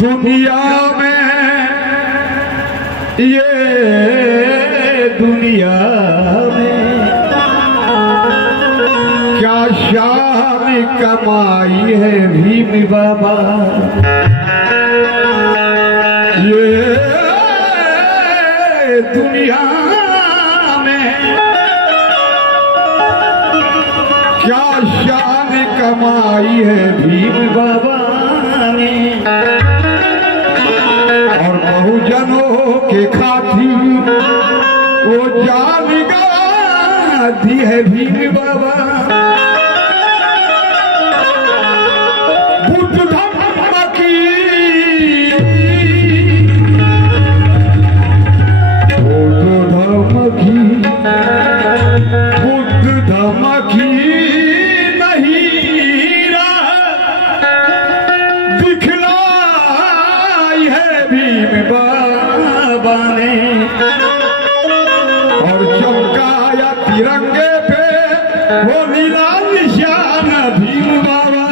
दुनिया में ये दुनिया में क्या शान कमाई है भीम बाबा। ये दुनिया में क्या शान कमाई है भीम बाबा ने। और बहुजनों के खातिर वो जान गवा दी है भीम बाबा। बुद्ध धम्म की बुद्ध धम्म की नहीं दिखलाई है भीम बाबा ने। और चमकाया तिरंगे पे वो नीला निशान भीम बाबा।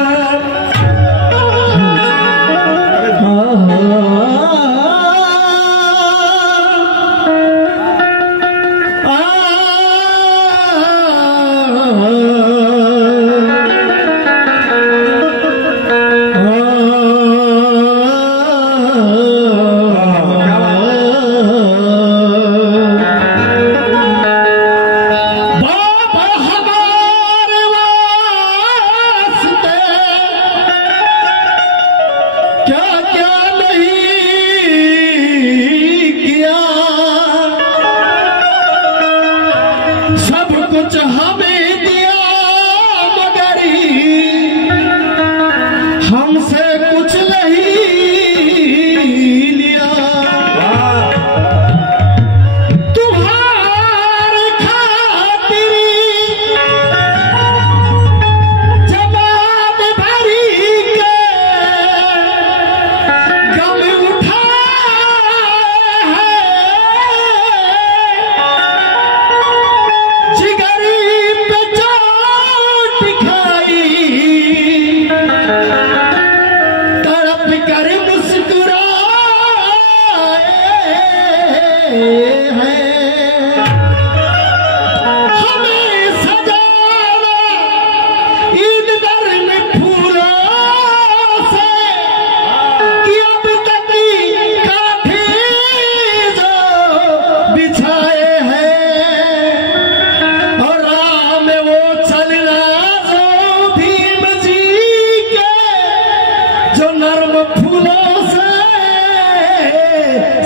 सब कुछ हमें दिया मगर हमसे कुछ नहीं लिया। तुम्हारे खातिर जबान भरी के गम उठाए हैं।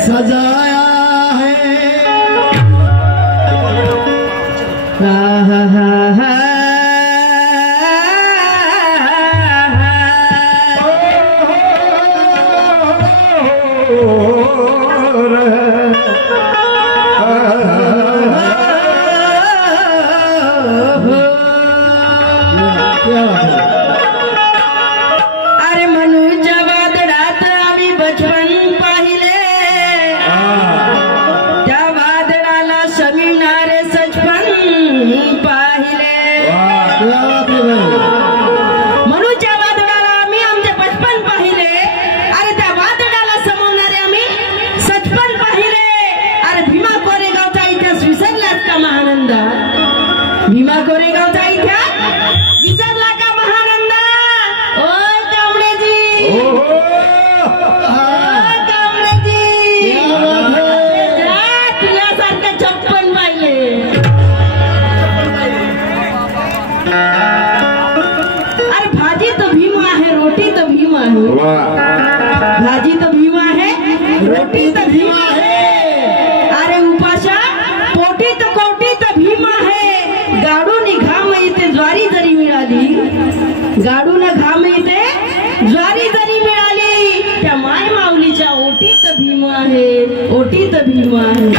सजाया है अरे मनुज वादळात आम्ही बचपन पाहिले। त्या वादळाला समिणारे सचपन पाहिले। मनुच्या वादळाला आम्ही आमचे बचपन पाहिले। अरे त्या वादळाला समवणारे आम्ही सचपन पाहिले। अरे भीमा कोरेगावचा इतिहास विसरलात का महानंद? भीमा कोरेगावचा इतिहास विसरला का महानंद? ओ कांबळेजी, तुझ्यासारखं छप्पन पाहिले। अरे भाजी तो भीम आहे, रोटी तो भीम आहे। भाजी तो भीम आहे, रोटी तो भीम आहे। अरे उपाशा पोटी तो कोटी तो भीम आहे। गाडून घाम इथे ज्वारी जरी मिळाली, गाडून घाम इथे ज्वारी जरी मिळाली, त्या माय माऊलीच्या ओटीत भीम आहे, ओटीत भीम आहे।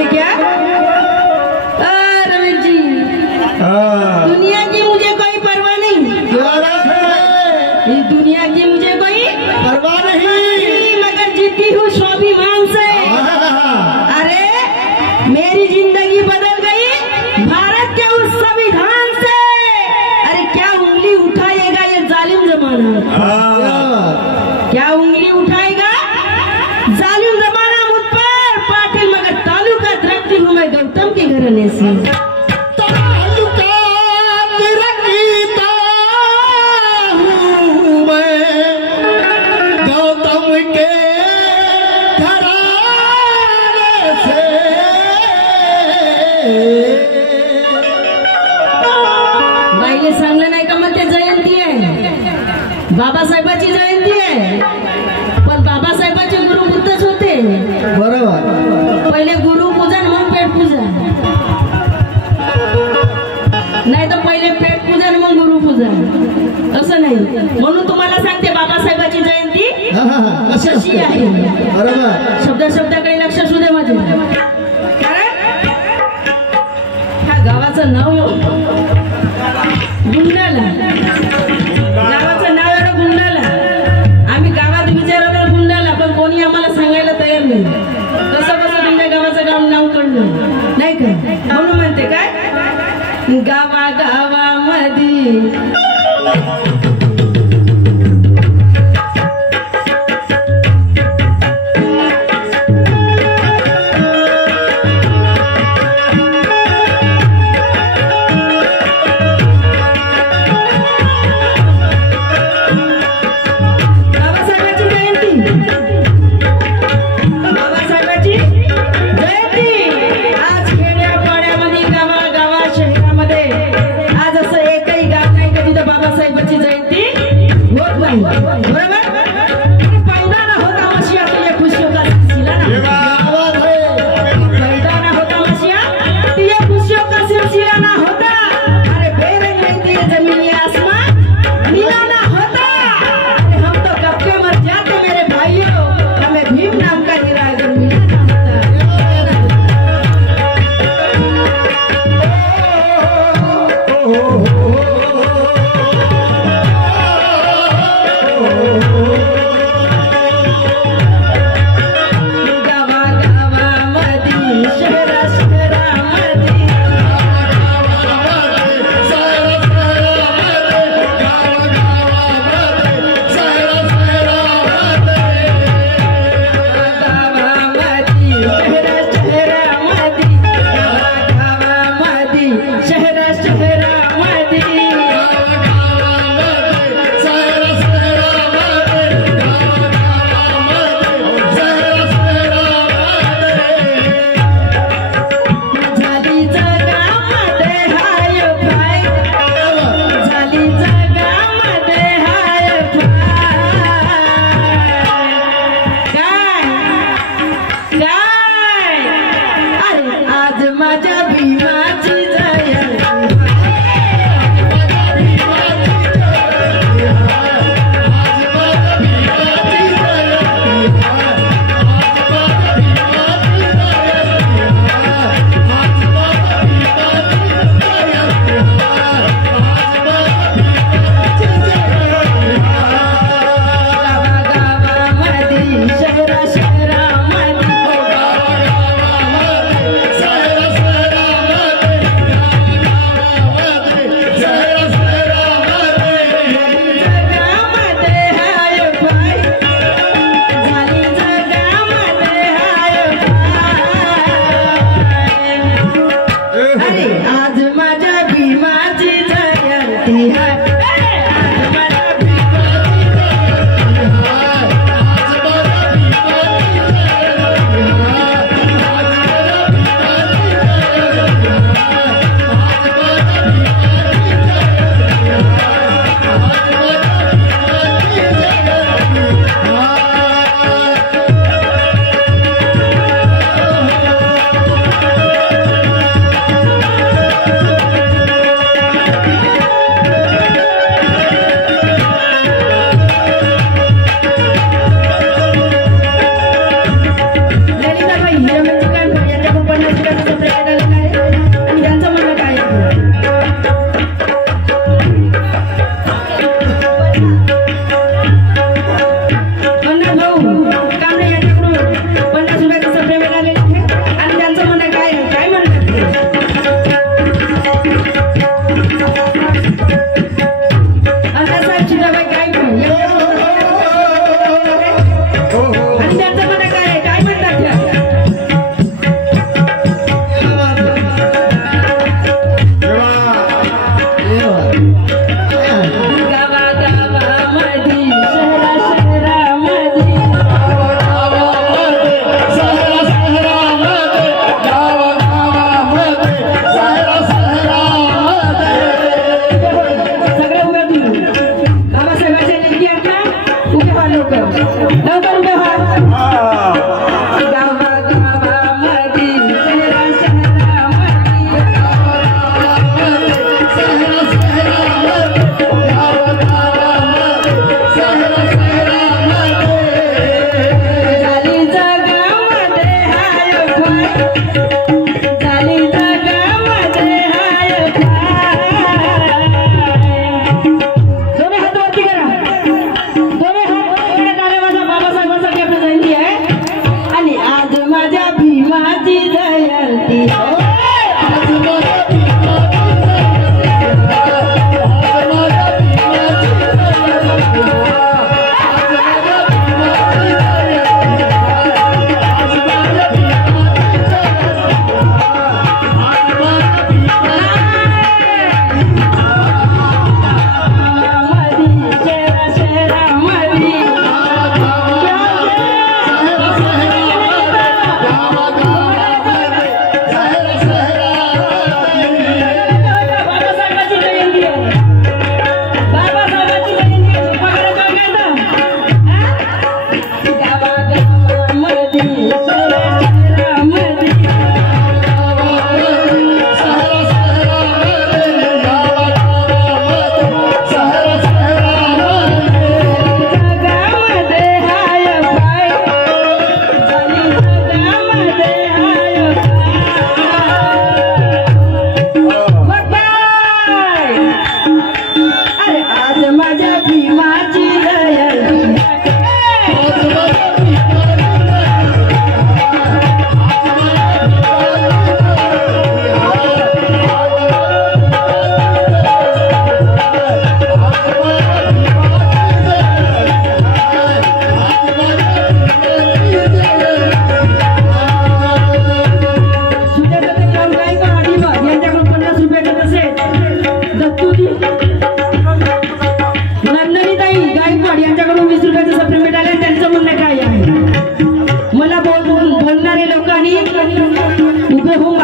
है क्या? रमेश जी, दुनिया की मुझे कोई परवाह नहीं। इस दुनिया की मुझे कोई परवाह नहीं, मगर जीती हूँ स्वाभिमान से। अरे मेरी जिंदगी बदल गई भारत के उस संविधान से। अरे क्या उंगली उठाएगा ये जालिम जमाना, क्या उंगली उठाएगा जालिम जमाना मुझ पर? पाटिल मगर तालुका रखती हूँ मैं गौतम के घराने से। बाईले सांगलं नाही का म्हणते जयंती आहे, बाबासाहेबाची जयंती आहे, पण बाबासाहेबाचे गुरु बुद्धच होते। बरोबर, पहिले गुरु पूजन मग पेट पूजन, नाही तर पहिले पेट पूजन मग गुरु पूजन, असं नाही। म्हणून तुम्हाला सांगते बाबासाहेबाची जयंती कशी आहे। बरोबर, शब्दाकडे लक्ष असू दे माझे, कारण ह्या गावाचं नाव गुंडाला, गावाचं नाव एवढं गुंडाला। आम्ही गावात विचारलं गुंडाला, पण कोणी आम्हाला सांगायला तयार नाही कसं कसं तुमच्या गावाचं नाव काढलं नाही का। म्हणून म्हणते काय, गावागावामध्ये बाबासाहेबाची जयंती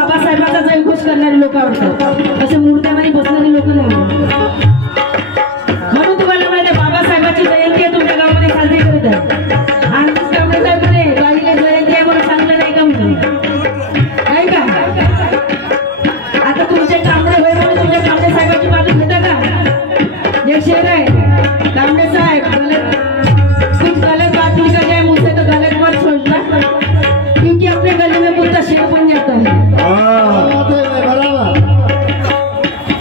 बाबासाहेबांचा जयघोष करणारी लोक आवडतात, असे मूर्त्यामध्ये बसणारी लोक नाही आवडत. म्हणून तुम्हाला माहिती आहे बाबासाहेबांची जयंती आहे तुमच्या गावामध्ये साजरी करत आहे. आणि कांबळे साहेब म्हणे गावीला जयंती आहे म्हणून सांगलं नाही का म्हणून, नाही का? आता तुमचे कांबळे होय म्हणून तुमच्या कांबळे साहेबांची बाजू घेता का? एक शेर आहे, कांबळे साहेब कुछ गलत बात निकल जाए मुझसे तो गलत मत सोचना, क्योंकि अपने गले में कुत्ता शेर बन जाता है.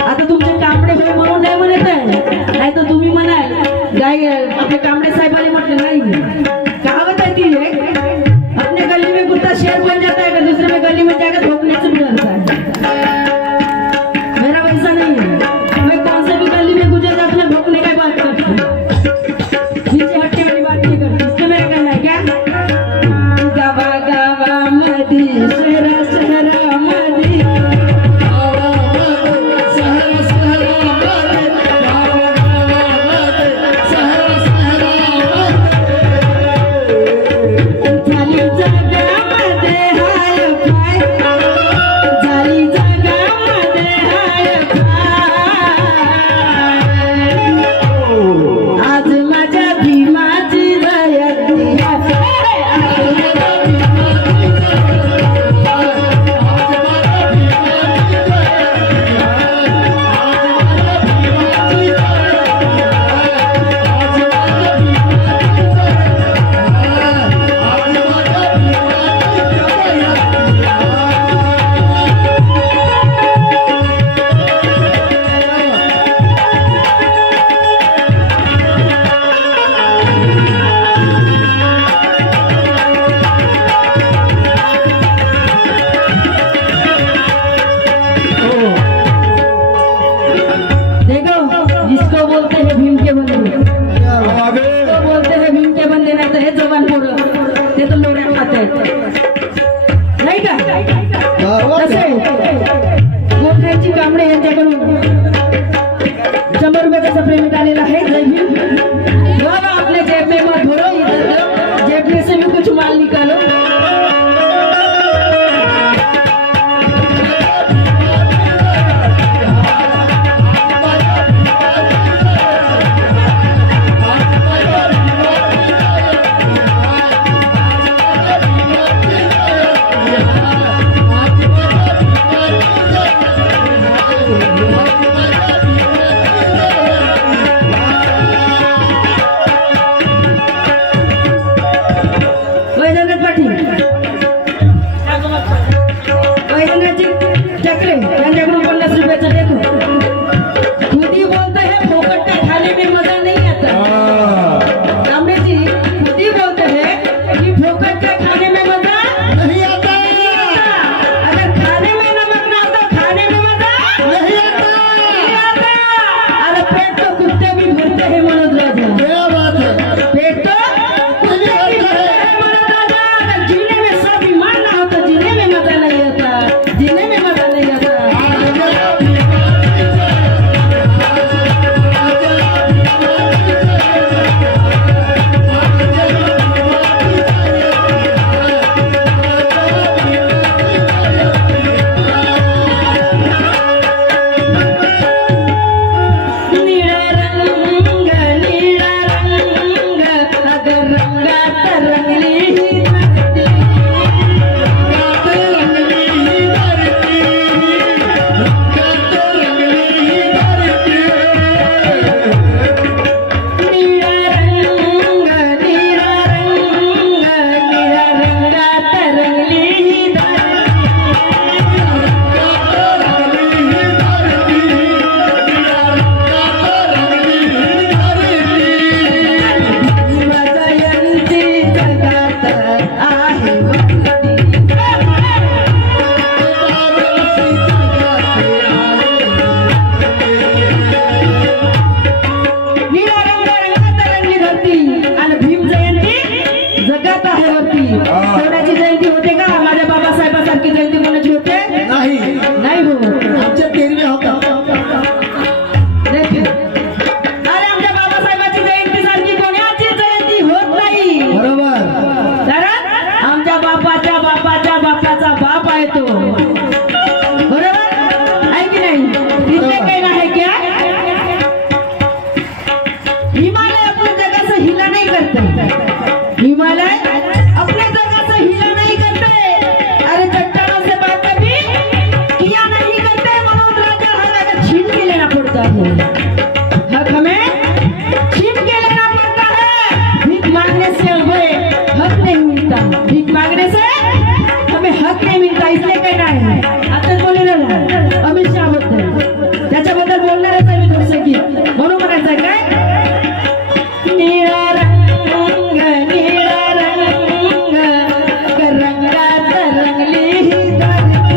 आता तुमचे कांबळे होय म्हणून नाही म्हणत आहे, नाही तर तुम्ही म्हणाल गाय आपले कांबळे साहेबांनी म्हटलं नाही. कहावत है ती है, अपने गली में कुत्ता शेर बन जाता है, दूसरे में गली में जाकर भौंकने से डरता है. मेरा वैसा नहीं है, मैं कौन से भी गली में गुजर जाता हूँ भौंकने का बात करती हूँ, नीचे हटने वाली बात नहीं करती. इसमें मेरा कहना है क्या, गावा गावा मधी शहरा शहरा मधी कांबळे यांच्याकडून 100 रुपयाचा प्रेमिक आलेला है. जय भीम. बाबा अपने जेब में मत भरो, इधर जेब में से भी कुछ माल निकालो. जीने में सब ईमान ना हो तो जीने में मजा नहीं आता. है। हक हमें छिप के लेना पड़ता है, भीख मांगने से हमें हक नहीं मिलता, भीख मांगने से हमें हक नहीं मिलता, इसलिए कहना है। आता बोले ना अमित शाह बद्दल, त्याच्याबद्दल बोलणारच आहे मी थोडंसं की, म्हणून म्हणायचं आहे काय, निळा रंग निळा रंग रंगात रंगली ही धरती,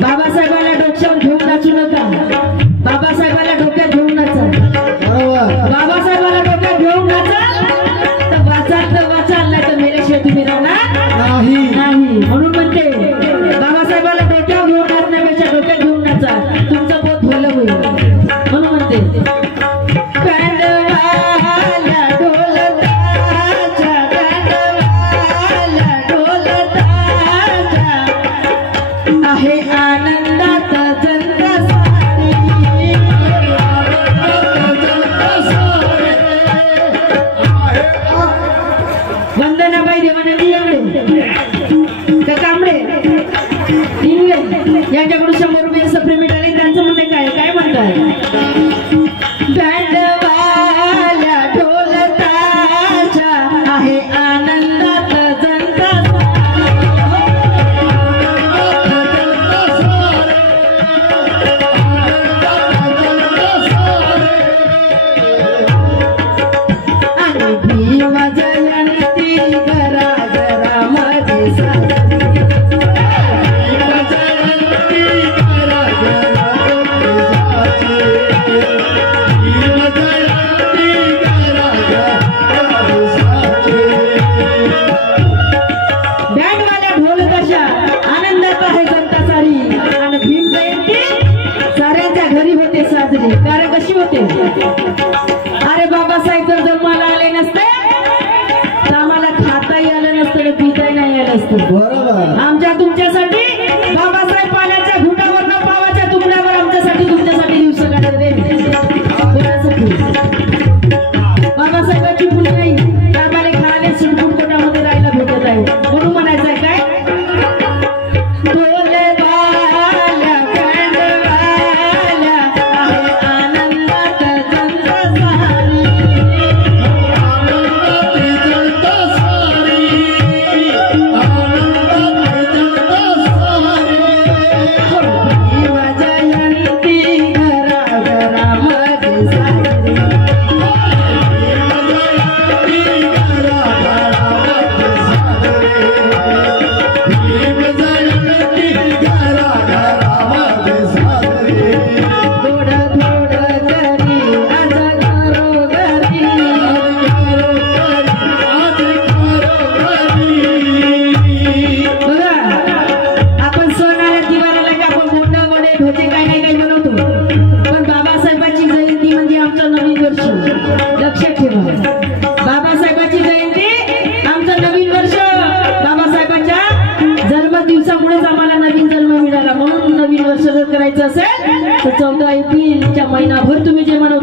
बाबासाहेबाला डोक्यावर घेऊन नाचू नका, बाबासाहेबाला डोक्यात घेऊन नाचा, बाबासाहेबाला डोक्यात घेऊन नाचाल तर वाचाल नाही तर मेल्याशिवाय तुम्ही राहणार नाही, म्हणून म्हणते बाबासाहेबाला डोक्यावर घेऊन नाचण्यापेक्षा डोक्यात घेऊन नाचा, तुमचं पोट भलं होईल, म्हणून म्हणते आहे आनंदात जनता सारी, वंदनाबाई देवानंदी एवढे कांबळे इंगळे यांच्याकडून 100 रुपये सप्रे मिळाले, त्यांचं म्हणणे काय म्हणताय, बँडवाल्या ढोलताच्या आहे आनंदात जनता कारण कशी होते, अरे बाबासाहेब जर जन्माला आले नसते तर आम्हाला खाताही आलं नसतं, पिताही नाही आलं असतं, आमच्या तुमच्यासाठी बाबासाहेब पाण्याच्या घुटावर पावाच्या तुकड्यावर आमच्यासाठी तुमच्यासाठी दिवस काढले, बाबासाहेबांची मुलं नाही आम्हाला खायला सुटफुट कोटामध्ये राहायला भेटत आहे, म्हणून म्हणायचं आहे काय,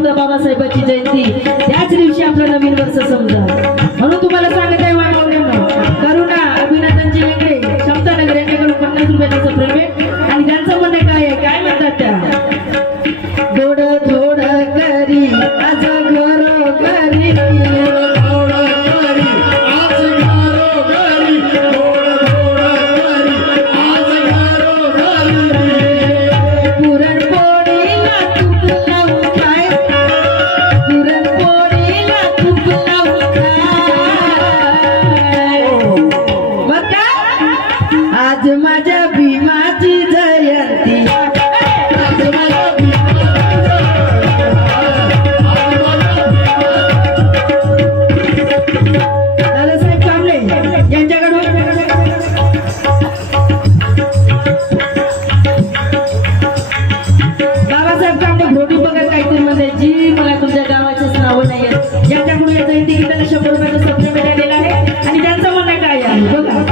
सुद्धा बाबासाहेबांची जयंती त्याच दिवशी आपलं नवीन वर्ष समजा. म्हणून तुम्हाला सांगत आहे मानवण्यांना, करुणा अभिनंदनची वेगळे क्षमता नगर यांच्याकडून 50 रुपयाचं पेमेंट. आणि त्यांचं म्हणणं काय आहे, काय म्हणतात त्या, गोड थोड करी आज घरोघरी, आज माझ्या भीमाची जयंती. दादासाहेब कांबळे यांच्याकडून बाबासाहेब कांबळे घोटी बघत काहीतरी मध्ये जी मला तुमच्या गावाचेच नावं नाही आहेत, यांच्याकडून या जयंती गीताला 100 रुपयाचं सत्र मिळालेलं आहे. आणि त्यांचं म्हणणं काय आहे बघा,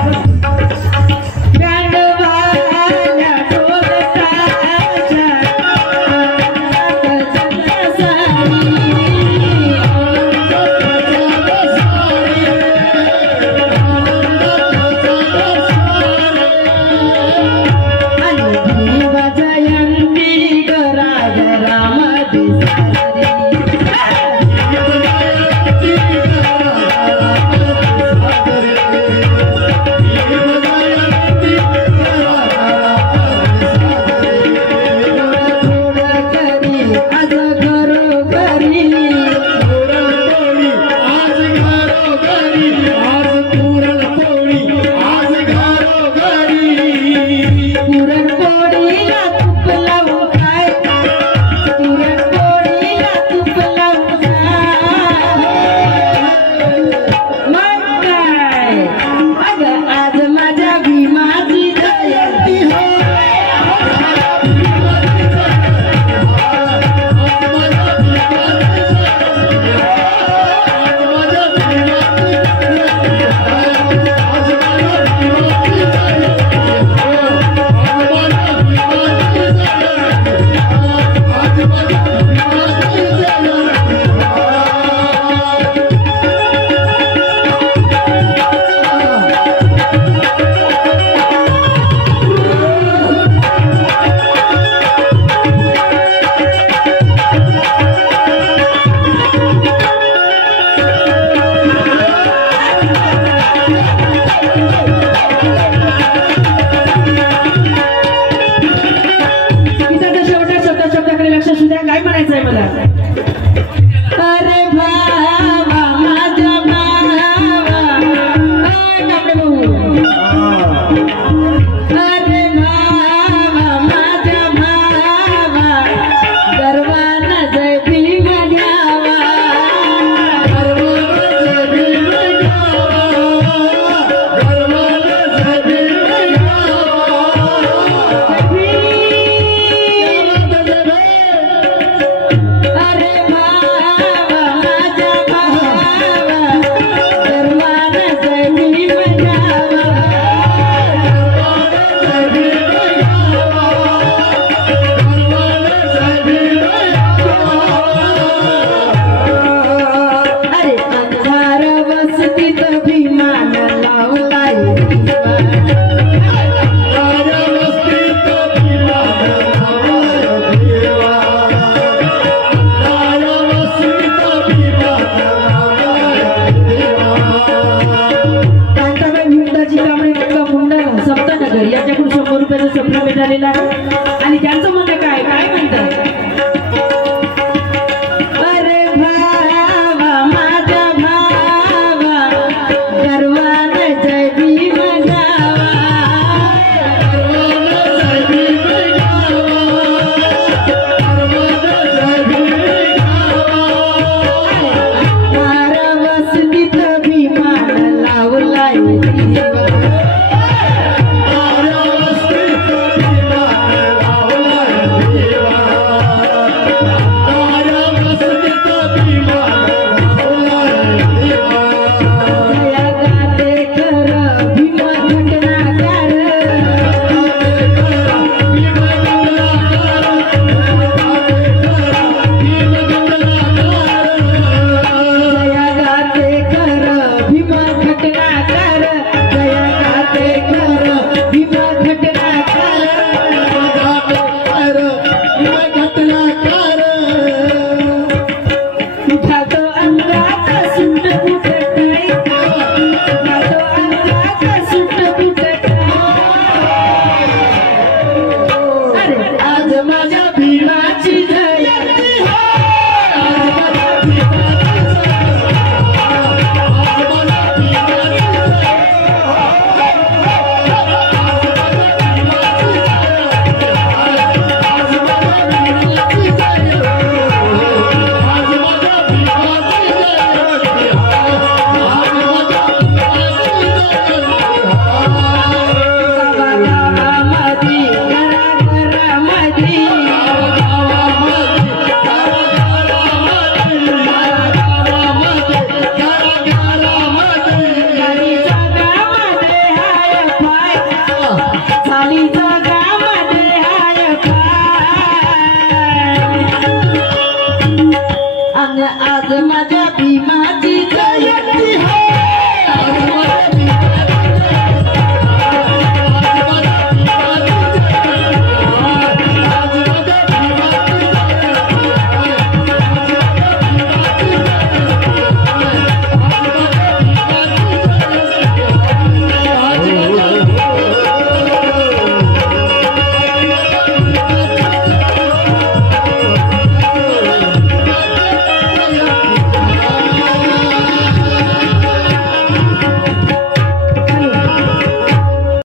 काय म्हणायचंय मला, अरे भावा माझा भावा कांबळे भाऊ, अरे भावा माझा भावा गर्वानं जय भीम घ्यावा, गर्वानं जय भीम घ्यावा, गर्वानं जय भीम याच्याकडून 100 रुपयाचं स्वप्न मिळालेलं आहे. आणि त्यांचं म्हणणं काय, काय म्हणतात, अरे भावा माझा भावा गर्वानं जय भीम घ्यावा, गर्वानं जय भीम घ्यावा, गर्वानं जय भीम घ्यावा, वारवस्तीत भीमानं लावलाय दिवा. आणि आज माझ्या भीमाची जयंती